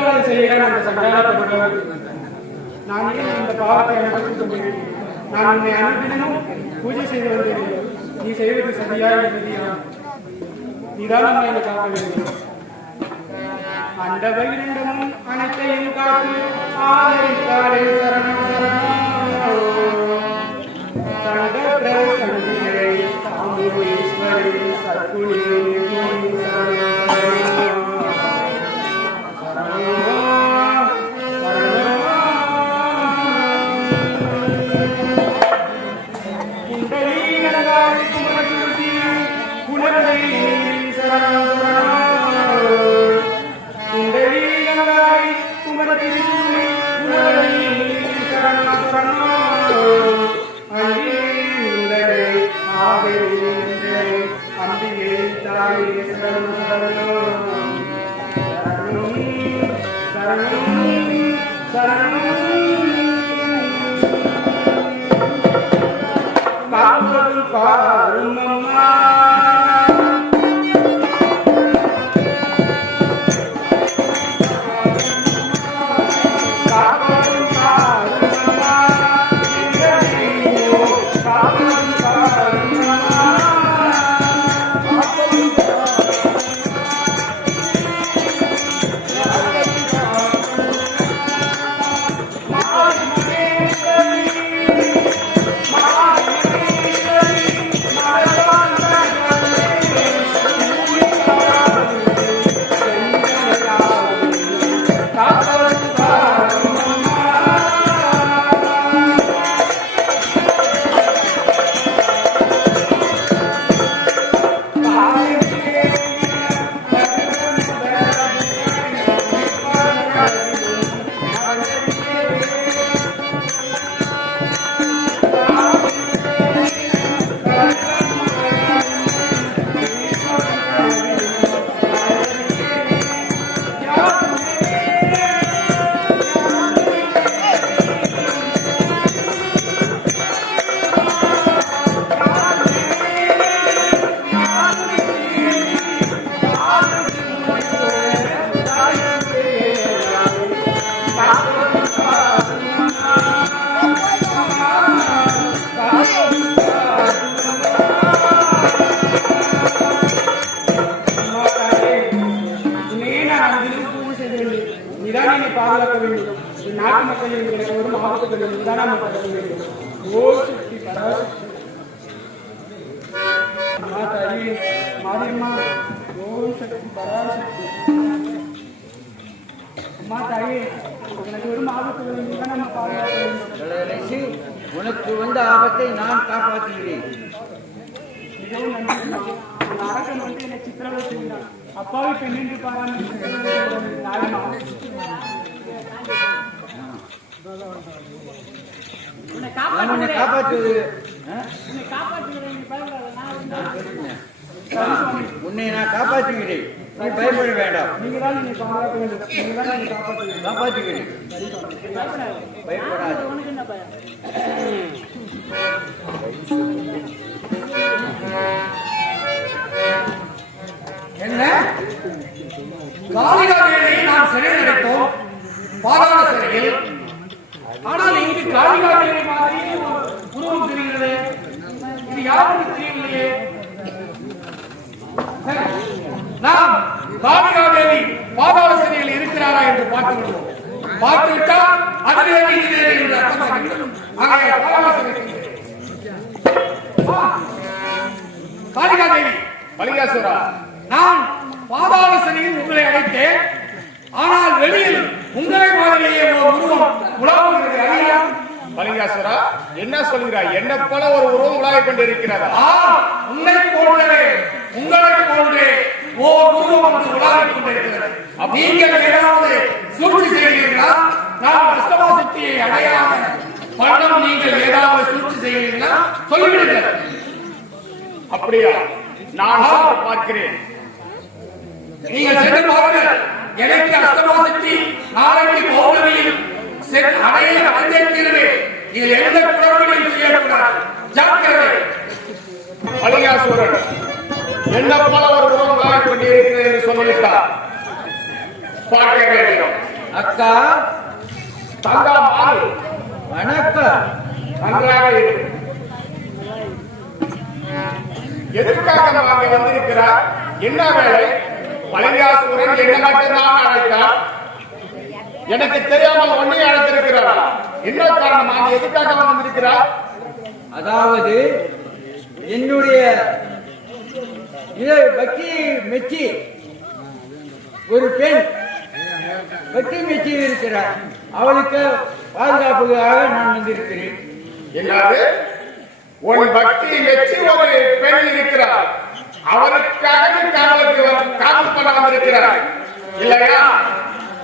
சித்திரவதை செய்கிறேன் அந்த சங்கராபடுவர் நான் ஏன் இந்த பாவத்தை எனக்கு கொண்டிருக்கிறேன் நான் உன்னை அனுப்பினும் பூஜை செய்து வந்தேன். நீ செய்வது சரியாக இல்லையா நீதான் உன்னை என்னை காக்க வேண்டும். அந்த பகிரண்டமும் அனைத்தையும் காத்து ஆதரித்தாரே சரணம் சரணம். சரணம் மாரியம்மா ஓம் சக்தி பராசக்தி அம்மா தாயே எனக்கு ஒரு ஆபத்துகள் நீதான் நம்ம பாதுகாக்க வேண்டும் இளவரசி, உனக்கு வந்த ஆபத்தை நான் காப்பாற்றுகிறேன் மிகவும் நன்றி அம்மா. இந்த அரசன் வந்து என்னை சித்திரவதை செய்கிறான் அப்பாவை பெண்ணென்று பாராமல் உன்னை காப்பாற்றுவது ஆ? உன்னை நான் காப்பாற்றுகிறேன் நீ பயப்பட வேண்டாம். நீங்க தான் நாம் காளிகாதேவி பாதாள சிறையில் இருக்கிறாரா என்று பார்த்து விடுவோம் பார்த்து விட்டால் அதிலேயே இது என்று அர்த்தமாகிவிடும். ஆகைய பாதாள சிறையில் ஆ, காளிகாதேவி மல்லிகாசுரா. நான் பாதாள சிறையில் உங்களை அடைத்தேன் ஆனால் வெளியில் உங்களை மாதிரியே உருவம் உலாவுகிறது ஐயா மல்லிகாசுரா. என்ன சொல்கிறாய்? என்ன போல ஒரு உருவம் உலாவிக் கொண்டிருக்கிறதா. உன்னை போன்றே உங்களை போன்றே ஓர் உருவம் வந்து உலாவிக் கொண்டிருக்கிறது. நீங்கள் ஏதாவது சூழ்ச்சி செய்கிறீர்களா? நான் அஷ்டமா சக்தியை அடையாம பணம் நீங்கள் ஏதாவது சூழ்ச்சி செய்கிறீர்களா? சொல்லிவிடுங்கள். அப்படியா? நான் பார்க்கிறேன். நீங்கள் சென்று பாருங்கள். எனக்கு அஷ்டமா சக்தி நாளைக்கு பௌர்ணமியில் சென்று அடைய வந்திருக்கிறது இது எந்த குழப்பங்களையும் செய்யக்கூடாது. ஜாக்கிரதை. மல்லிகாசுரன் என்ன போல ஒரு உருவம் உலாவிக் கொண்டிருக்கிறது என்று சொல்லிவிட்டார். பார்க்க வேண்டும். அக்கா. தங்கா மாறு. வணக்கம். நன்றாக இருக்கு எதற்காக அங்கே வந்திருக்கிறார்? என்ன வேலை பழனியாசூரன் என்ன மட்டும்தான் அழைத்தார்? எனக்கு தெரியாமல் ஒன்னே அழைத்திருக்கிறாரா. என்ன காரணமாக எதுக்காக வந்திருக்கிறார்? அதாவது என்னுடைய இதை பக்தி மெச்சி ஒரு பெண் பக்தி மெச்சி இருக்கிறார். அவளுக்கு பாதுகாப்புக்காக நான் வந்திருக்கிறேன். என்னது? உன் பக்தி மெச்சி ஒரு பெண் இருக்கிறார். அவருக்காக காவலுக்கு காவல் பண்ண வந்திருக்கிறார். இல்லையா?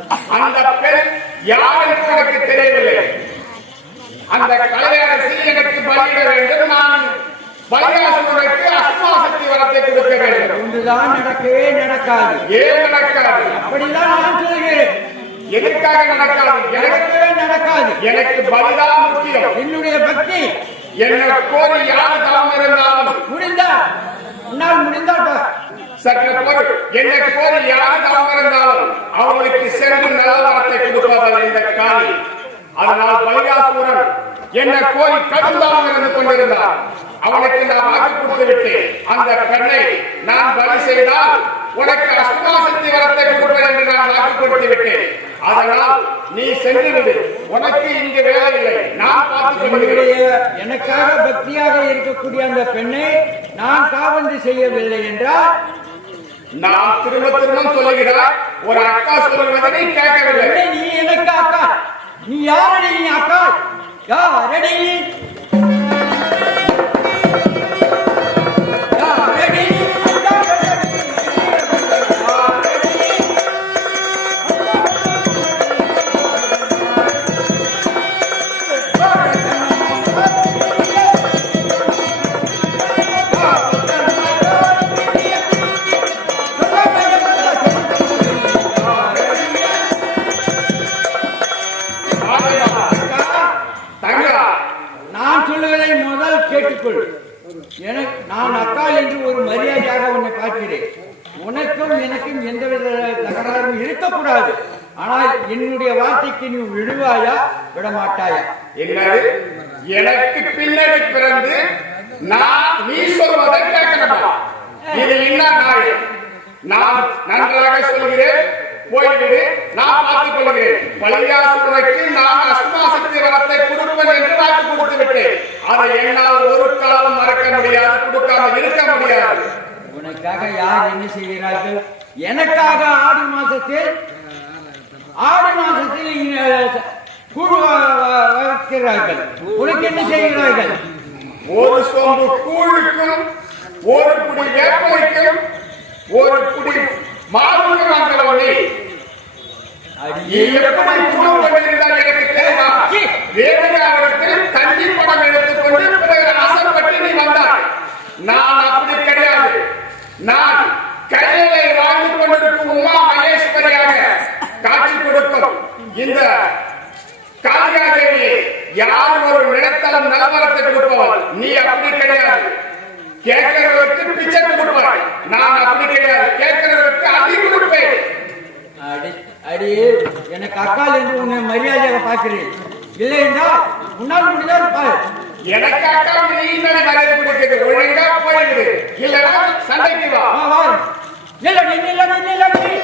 அந்த பெண் யார் என்று உனக்கு தெரியவில்லை. அந்த கலையரசி எனக்கு பலியிட வேண்டும் நான் பலியாசுரனுக்கு அஸ்மாசக்தி வரத்தை கொடுக்க வேண்டும். ஒன்றுதான் நடக்கவே நடக்காது. ஏன் நடக்காது? அப்படிதான் நான் சொல்கிறேன் எதற்காக நடக்காது? எனக்கு நடக்காது. எனக்கு பலிதான் முக்கியம். என்னுடைய பக்தி. என்ன கோரி யார் தவம் இருந்தாலும் முடிந்தால். சற்று பொருள் என்னை யார் தவம் இருந்தாலும் அவங்களுக்கு சென்று நலவரத்தை கொடுப்பதில் இந்த காலி அதனால் பலியாசூரன் என்னை கோரி கடுந்தாம் இருந்து கொண்டிருந்தார் அவனுக்கு நான் வாக்கு கொடுத்து அந்த பெண்ணை நான் பலி செய்தால் உனக்கு அஷ்டமாசக்தி வரத்தை கொடுப்பேன் என்று நான் வாக்கு கொடுத்து விட்டேன். அதனால் நீ சென்று உனக்கு இங்கு வேலை இல்லை. நான் பார்த்துக் எனக்காக பக்தியாக இருக்கக்கூடிய அந்த பெண்ணை நான் காவந்து செய்யவில்லை என்றால் நான் திரும்ப திரும்ப சொல்லுகிறார் ஒரு அக்கா சொல்வதை கேட்கவில்லை. நீ எனக்கு அக்கா? நீ யாரடி நீ அக்கா? யாரடி யாரடி? எனக்கும் எந்தவித தகராறும் இருக்கக்கூடாது. ஆனால் என்னுடைய வார்த்தைக்கு நீ விடுவாயா விட மாட்டாயா என்னது? எனக்கு பின்னாடி பிறந்து நான் நீ சொல்வதை கேட்கணுமா? இது என்ன நான் நன்றாக சொல்கிறேன். போய்விடு நான் பார்த்துக் கொள்கிறேன். பலியாசுரனுக்கு நான் அஷ்டமாசக்தி வரத்தை கொடுப்பேன் என்று வாக்கு கொடுத்து விட்டேன். அதை என்னால் ஒரு காலம் மறக்க முடியாது கொடுக்காம இருக்க முடியாது. உனக்காக யார் என்ன செய்கிறார்கள்? எனக்காக ஆடி மாசத்தில் ஆடி மாசத்தில் கூழ் வ- வ- வளர்க்கிறார்கள். உனக்கு என்ன செய்கிறார்கள்? ஒரு சொம்பு கூழுக்கும் ஒரு குடி வேப்பலைக்கும் ஒரு குடி மாவுக்கும் நீ எப்படி குடும்பம் கொண்டிருந்தால் எனக்கு தெரியுமா வேதனையாளர்கள் கஞ்சி படம் எடுத்துக்கொண்டு பிறகு ஆசைப்பட்டு நீ வந்தாய். நான் அப்படி கிடையாது. நான் கையிலே உமா மகேஸ்வரியாக காட்சி கொடுக்கும். இந்த காளியாதேவி யார் ஒரு நிலத்தலம் நலவரத்தை கொடுப்பவள் நீ அப்படி கிடையாது. கேட்கிறவருக்கு பிச்சை கொடுப்பாய். நான் அப்படி கிடையாது. கேட்கிறவருக்கு அடி கொடுப்பேன். அடி எனக்கு அக்கால் என்று உன்னை மரியாதையாக பார்க்கிறேன். இல்லை என்றால் முடிந்தால் பார் எனக்கு அக்கா நீ தானே மரியாதை கொடுக்கிறது. ஒழுங்கா போயிடுது இல்லைன்னா சண்டைக்கு வா. வா வா நில்லடி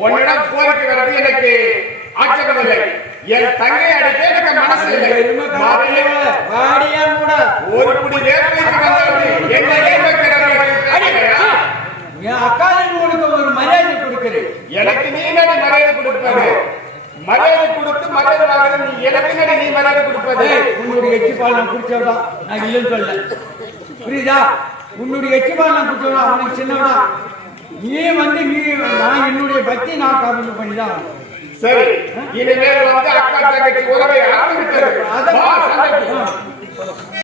உன்னிடம் போருக்கு வர்றது எனக்கு ஆட்சேபமில்லை என் தங்கை அடிக்க எனக்கு மனசு இல்லை. ஒரு குடி என் உனக்கு ஒரு மரியாதை கொடுக்கிறேன். எனக்கு நீ மரியாதை கொடுப்பது. மரியாதை கொடுத்து மரியாதை நீ எனக்கு நீ மரியாதை கொடுப்பது. உன்னுடைய எச்சி பால் நான் குடிச்சவடா நான் இல்லைன்னு சொல்ல புரியுதா? உன்னுடைய எச்சி பால் நான் குடிச்சவடா அவனுக்கு சின்னவடா நீ வந்து நீ நான் என்னுடைய பக்தி நான் காப்பீடு பண்ணிதான் சரி இனிமேல் வந்து அக்கா தங்கச்சி உறவை ஆரம்பித்தது